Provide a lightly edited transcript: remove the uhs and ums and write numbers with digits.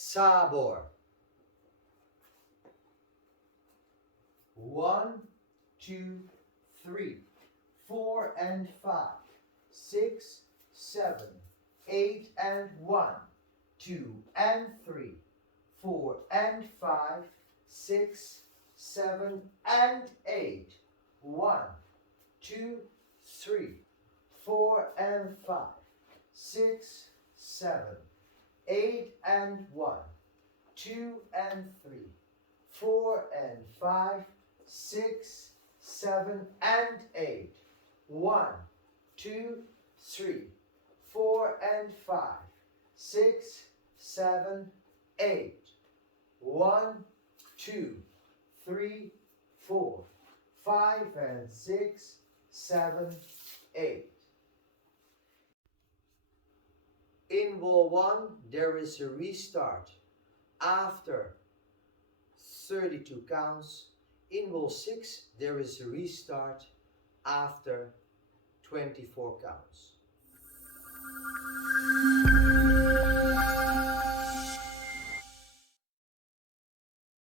Sabor. 1, 2, 3, 4 and 5, 6, 7, 8 and 1, 2 and 3, 4 and 5, 6, 7 and 8, 1, 2, 3, 4 and 5, 6, 7, 8 and 1, 2 and 3, 4 and 5, 6, 7 and 8, 1, 2, 3, 4 and 5, 6, 7, 8, 1, 2, 3, 4, 5 and 6, 7, 8. In wall 1, there is a restart after 32 counts. In wall 6, there is a restart after 24 counts.